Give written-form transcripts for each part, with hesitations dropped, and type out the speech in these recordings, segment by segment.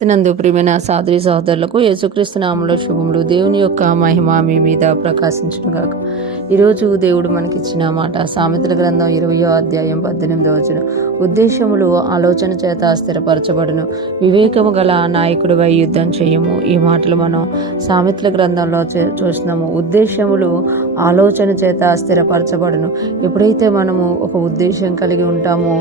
నందు ప్రియమైన సోదరి సహోదరులకు యేసుక్రీస్తు నామములో శుభములు. దేవుని యొక్క మహిమ మీ మీద ప్రకాశించును గాక. ఈరోజు దేవుడు మనకిచ్చిన మాట సామెతల గ్రంథం 20వ అధ్యాయం 18వ వచనం. ఉద్దేశములు ఆలోచన చేత స్థిరపరచబడును, వివేకము గల నాయకుడివై యుద్ధం చేయము. ఈ మాటలు మనం సామెతల గ్రంథంలో చూస్తున్నాము. ఉద్దేశములు ఆలోచన చేత స్థిరపరచబడును. ఎప్పుడైతే మనము ఒక ఉద్దేశం కలిగి ఉంటామో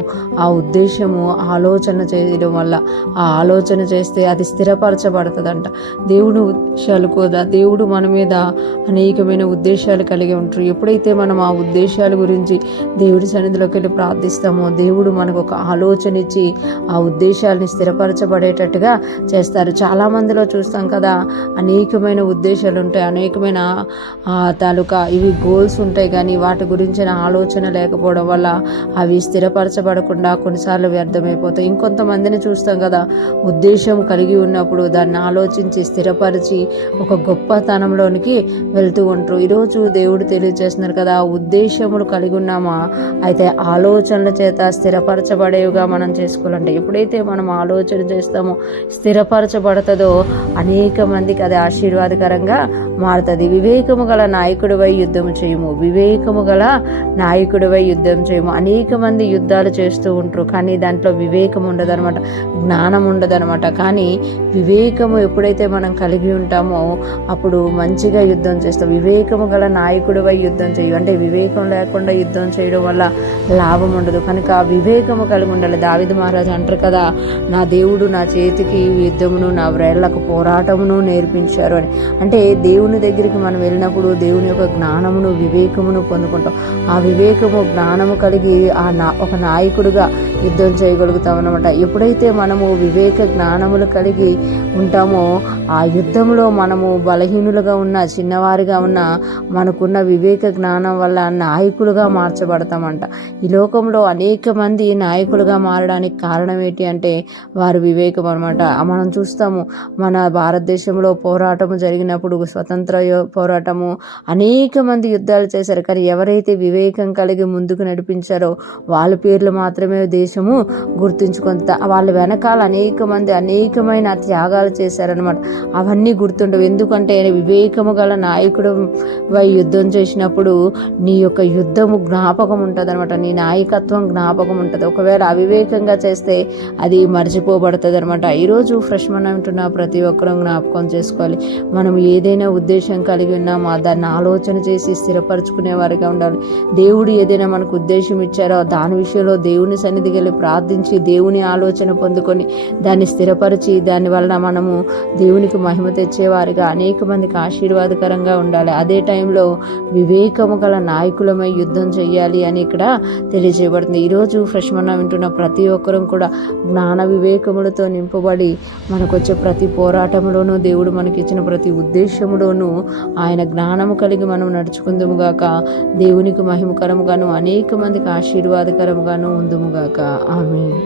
ఆ ఉద్దేశము ఆలోచన చేయడం వల్ల ఆ ఆలోచన చేస్తే అది స్థిరపరచబడుతుందంట. దేవుని ఉద్దేశాలు కూడా దేవుడు మన మీద అనేకమైన ఉద్దేశాలు కలిగి ఉంటారు. ఎప్పుడైతే మనం ఆ ఉద్దేశాల గురించి దేవుడి సన్నిధిలోకి వెళ్ళి ప్రార్థిస్తామో దేవుడు మనకు ఒక ఆలోచన ఇచ్చి ఆ ఉద్దేశాలని స్థిరపరచబడేటట్టుగా చేస్తారు. చాలా మందిలో చూస్తాం కదా, అనేకమైన ఉద్దేశాలు ఉంటాయి, అనేకమైన తాలూకా ఇవి గోల్స్ ఉంటాయి, కానీ వాటి గురించిన ఆలోచన లేకపోవడం వల్ల అవి స్థిరపరచబడకుండా కొన్నిసార్లు వ్యర్థమైపోతాయి. ఇంకొంతమందిని చూస్తాం కదా, ఉద్దేశం కలిగి ఉన్నప్పుడు దాన్ని ఆలోచించి స్థిరపరిచి ఒక గొప్పతనంలోనికి వెళ్తూ ఉంటారు. ఈరోజు దేవుడు తెలియజేస్తున్నారు కదా, ఉద్దేశములు కలిగి ఉన్నామా అయితే ఆలోచనల చేత స్థిరపరచబడేవిగా మనం చేసుకోవాలంటే ఎప్పుడైతే మనం ఆలోచన చేస్తామో స్థిరపరచబడుతుందో అనేక మందికి అది ఆశీర్వాదకరంగా మారుతుంది. వివేకము గల నాయకుడివై యుద్ధం చేయము, వివేకము గల నాయకుడివై యుద్ధం చేయము. అనేక మంది యుద్ధాలు చేస్తూ ఉంటారు, కానీ దాంట్లో వివేకం ఉండదనమాట, జ్ఞానం ఉండదనమాట. కానీ వివేకము ఎప్పుడైతే మనం కలిగి ఉంటామో అప్పుడు మంచిగా యుద్ధం చేస్తాం. వివేకము గల నాయకుడివై యుద్ధం చేయు అంటే వివేకం లేకుండా యుద్ధం చేయడం వల్ల లాభం ఉండదు. కనుక వివేకము కలిగి ఉండాలి. దావీదు మహారాజు అంటారు కదా, నా దేవుడు నా చేతికి యుద్ధమును నా వ్రేళ్లకు పోరాటమును నేర్పించారు అని. అంటే దేవుని దగ్గరికి మనం వెళ్ళినప్పుడు దేవుని యొక్క జ్ఞానమును వివేకమును పొందుకుంటాం. ఆ వివేకము జ్ఞానము కలిగి ఒక నాయకుడిగా యుద్ధం చేయగలుగుతాం అన్నమాట. ఎప్పుడైతే మనము వివేక జ్ఞానములు కలిగి ఉంటామో ఆ యుద్ధంలో మనము బలహీనులుగా ఉన్న చిన్నవారిగా ఉన్న మనకున్న వివేక జ్ఞానం వల్ల నాయకులుగా మార్చబడతామంట. ఈ లోకంలో అనేక మంది నాయకులుగా మారడానికి కారణం ఏంటి అంటే వారి వివేకం అనమాట. మనం చూస్తాము, మన భారతదేశంలో పోరాటము జరిగినప్పుడు స్వతంత్ర పోరాటము అనేక మంది యుద్ధాలు చేశారు, కానీ ఎవరైతే వివేకం కలిగి ముందుకు నడిపించారో వాళ్ళ పేర్లు మాత్రమే దేశము గుర్తుంచుకుంది. వాళ్ళ వెనకాల అనేక మంది అనేకమైన త్యాగాలు చేశారనమాట. అవన్నీ గుర్తుండవు. ఎందుకంటే వివేకము గల నాయకుడు యుద్ధం చేసినప్పుడు నీ యొక్క యుద్ధము జ్ఞాపకం ఉంటుంది అనమాట, నీ నాయకత్వం జ్ఞాపకం ఉంటుంది. ఒకవేళ అవివేకంగా చేస్తే అది మర్చిపోబడుతుంది అనమాట. ఈరోజు ఫ్రెష్ మనం ఉంటున్న ప్రతి ఒక్కరూ జ్ఞాపకం చేసుకోవాలి. మనం ఏదైనా ఉద్దేశం కలిగి ఉన్నామో దాన్ని ఆలోచన చేసి స్థిరపరచుకునే వారిగా ఉండాలి. దేవుడు ఏదైనా మనకు ఉద్దేశం ఇచ్చారో దాని విషయంలో దేవుని సన్నిధికి వెళ్ళి ప్రార్థించి దేవుని ఆలోచన పొందుకొని దాన్ని స్థిరపరిచి దాని వలన మనము దేవునికి మహిమ తెచ్చేవారిగా అనేక మందికి ఆశీర్వాదకరంగా ఉండాలి. అదే టైంలో వివేకము గల నాయకులమై యుద్ధం చెయ్యాలి అని ఇక్కడ తెలియజేయబడుతుంది. ఈరోజు ఫ్రెష్ మనం వింటున్న ప్రతి ఒక్కరూ కూడా జ్ఞాన వివేకములతో నింపబడి మనకొచ్చే ప్రతి పోరాటంలోనూ దేవుడు మనకిచ్చిన ప్రతి ఉద్దేశములోనూ ఆయన జ్ఞానము కలిగి మనం నడుచుకుందుముగాక. దేవునికి మహిమకరముగాను అనేక మందికి ఆశీర్వాదకరముగాను ఉందుముగాక. ఆమేన్.